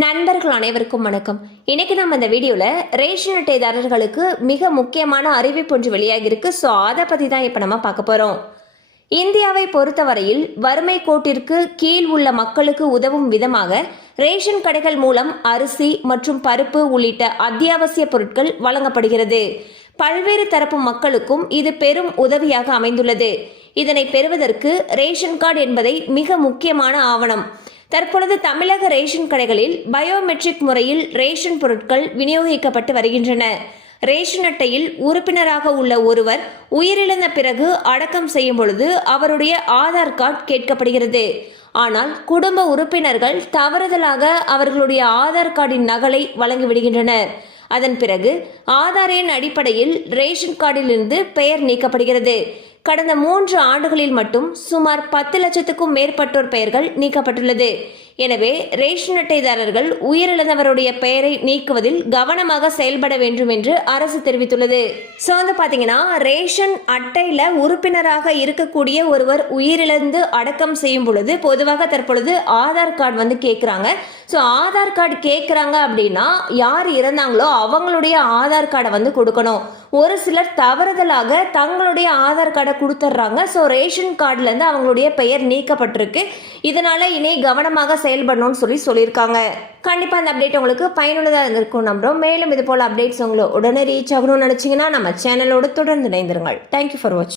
நண்பர்கள் அனைவருக்கும் வணக்கம். இன்னைக்கு நம்ம இந்த வீடியோவில் ரேஷன் அட்டைதாரர்களுக்கு மிக முக்கியமான அறிவிப்பு ஒன்று வெளியாகிருக்கு ஸோ அதை பற்றி தான் இப்போ நம்ம பார்க்க போகிறோம் இந்தியாவை பொறுத்தவரையில் வறுமை கோட்டிற்கு கீழ் உள்ள மக்களுக்கு உதவும் விதமாக ரேஷன் கடைகள் மூலம் அரிசி மற்றும் பருப்பு உள்ளிட்ட அத்தியாவசிய பொருட்கள் வழங்கப்படுகிறது. பல்வேறு தரப்பு மக்களுக்கும் இது பெரும் உதவியாக அமைந்துள்ளது. இதனை பெறுவதற்கு ரேஷன் கார்டு என்பதை மிக முக்கியமான ஆவணம். தற்பொழுது தமிழக ரேஷன் கடைகளில் பயோமெட்ரிக் முறையில் ரேஷன் பொருட்கள் விநியோகிக்கப்பட்டு வருகின்றன. ரேஷன் அட்டையில் உறுப்பினராக உள்ள ஒருவர் உயிரிழந்த பிறகு அடக்கம் செய்யும் பொழுது அவருடைய ஆதார் கார்டு கேட்கப்படுகிறது. ஆனால் குடும்ப உறுப்பினர்கள் தவறுதலாக அவர்களுடைய ஆதார் கார்டின் நகலை வழங்கிவிடுகின்றனர். அதன் பிறகு ஆதார் எண் அடிப்படையில் ரேஷன் கார்டிலிருந்து பெயர் நீக்கப்படுகிறது. கடந்த மூன்று ஆண்டுகளில் மட்டும் சுமார் பத்து லட்சத்துக்கும் மேற்பட்டோர் பெயர்கள் நீக்கப்பட்டுள்ளது. எனவே ரேஷன் அட்டைதாரர்கள் உயிரிழந்தவருடைய பெயரை நீக்குவதில் கவனமாக செயல்பட வேண்டும் என்று அரசு தெரிவித்துள்ளது. ஸோ வந்து பார்த்தீங்கன்னா ரேஷன் அட்டையில் உறுப்பினராக இருக்கக்கூடிய ஒருவர் உயிரிழந்து அடக்கம் செய்யும் பொழுது பொதுவாக தற்பொழுது ஆதார் கார்டு வந்து கேட்குறாங்க ஸோ ஆதார் கார்டு கேட்குறாங்க அப்படின்னா யார் இறந்தாங்களோ அவங்களுடைய ஆதார் கார்டை வந்து கொடுக்கணும். ஒரு சிலர் தவறுதலாக தங்களுடைய ஆதார் கார்டை கொடுத்துட்றாங்க ஸோ ரேஷன் கார்டுலேருந்து அவங்களுடைய பெயர் நீக்கப்பட்டிருக்கு. இதனால் இனி கவனமாக செயல்படணும்னு சொல்லி சொல்லியிருக்காங்க. கண்டிப்பாக அந்த அப்டேட் உங்களுக்கு பயனுள்ளதாக இருந்திருக்கும் நம்புறோம். மேலும் இது போல் அப்டேட்ஸ் உங்களை உடனே ரீச் ஆகணும்னு நினச்சிங்கன்னா நம்ம சேனலோடு தொடர்ந்து இணைந்திருங்கள். தேங்க்யூ ஃபார் வாட்சிங்